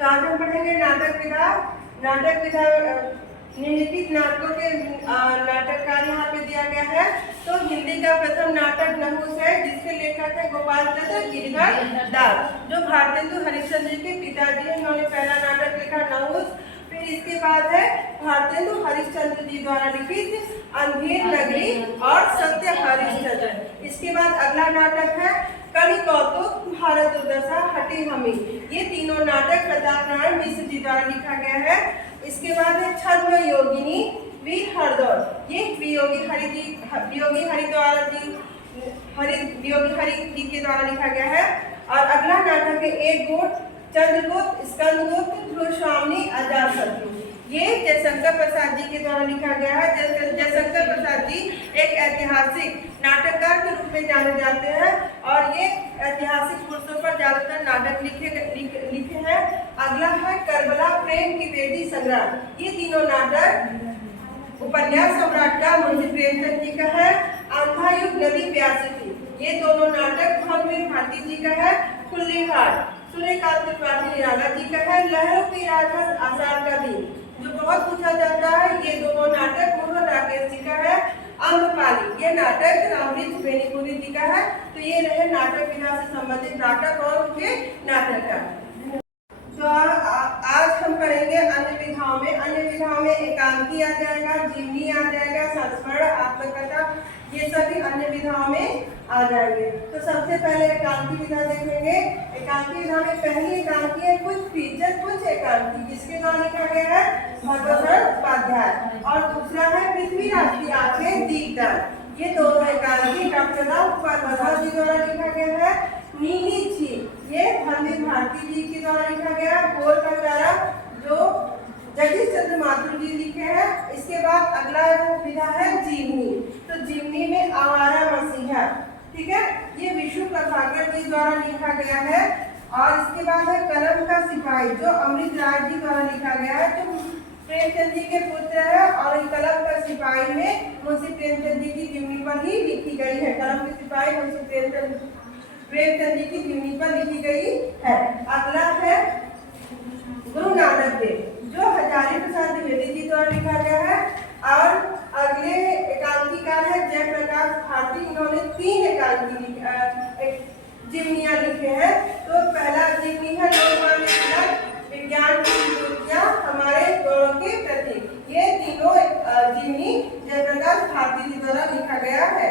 तो आज हम पढ़ेंगे नाटक विधा। नाटक विधा निम्नलिखित नाटकों के नाटककार यहाँ पे दिया गया है। तो हिंदी का प्रथम नाटक नहुस है, जिसके लेखक है गोपाल चंद्र गिरिधर दास, जो भारतेंदु हरिश्चंद्र जी के पिताजी हैं। इन्होंने पहला नाटक लिखा नहुस। फिर इसके बाद है भारतेंदु हरिश्चंद्र जी द्वारा लिखित अंधेर नगरी और सत्य हरिश्चंद्र। इसके बाद अगला नाटक है कवि कौतुक भारत दुर्दशा हटी हमी। ये तीनों नाटक प्रताप नारायण मिश्र जी द्वारा लिखा गया है। इसके बाद है छद्म योगिनी वीर हरदौल। ये वियोगी हरि जी के द्वारा लिखा गया है। और अगला नाटक है एक गुट चंद्रगुप्त स्कंदगुप्त ध्रुव स्वामी अजातशत्रु। ये जयशंकर प्रसाद जी के द्वारा लिखा गया है। जयशंकर प्रसाद जी एक ऐतिहासिक नाटककार के रूप में जाने जाते हैं और ये ऐतिहासिक पुरुषों पर ज्यादातर नाटक लिखे हैं। अगला है करबला प्रेम की बेटी संग्राम। ये तीनों नाटक उपन्यास सम्राट का मुंशी प्रेमचंद जी का है। आंधायुग नदी प्यासी थी। ये दोनों नाटक भानुवीर भारती जी का है। खुल्लीहार सूर्यकांत त्रिपाठी निराला जी का है। लहरों की राजधानी आषाढ़ का दिन, जो बहुत पूछा जाता है, ये दोनों नाटक मोहन राकेश जी का है। अम्रपाली ये नाटक रामवृक्ष बेनीपुरी जी का है। तो ये रहे नाटक विधा से संबंधित नाटक और उनके नाटककार। तो आज हम पढ़ेंगे अन्य विधाओं में। अन्य विधाओं में एकांकी आ जाएगा, जीवनी आ जाएगा, संस्मरण, आत्मकथा, ये सभी अन्य विधाओं में आ जाएंगे। तो सबसे पहले एकांकी विधा देखेंगे। एकांकी विधा में पहली एकांकी है कुछ फीचर कुछ एकांकी, जिसके द्वारा लिखा गया है भगवत उपाध्याय। और दूसरा है पृथ्वीराज की आंखें दीपदार। ये दोनों एकांकी डॉक्टर राव उपाध्याय जी द्वारा लिखा गया है। नीली झील ये भानुवीर भारती जी के द्वारा लिखा गया। गोल का तारा जो जगदीश चंद्र माथुर जी लिखे हैं। इसके बाद अगला विधा है जीवनी। तो जीवनी में आवारा मसीहा, ठीक है, ये विष्णु प्रभाकर जी द्वारा लिखा गया है। और इसके बाद है कलम का सिपाही, जो अमृत राय जी द्वारा लिखा गया है, जो प्रेमचंद जी के पुत्र है। और इस कलम का सिपाही में मुंशी प्रेमचंद जी की जीवनी पर ही लिखी गई है। कलम के सिपाही मुंशी प्रेमचंद जी की जीवनी पर लिखी गई है। अगला है गुरु नानक देव, जो हजारी प्रसाद द्विवेदी जी द्वारा लिखा गया है। और अगले एकांकीकार है जयप्रकाश भारती। इन्होंने 3 एकांकी जीवनियां लिखे हैं। तो पहला जीवनी है लोकमान्य तिलक विज्ञान की विभूतियां हमारे गौरव के प्रतीक। ये तीनों जीवनी जयप्रकाश भारती जी द्वारा लिखा गया है।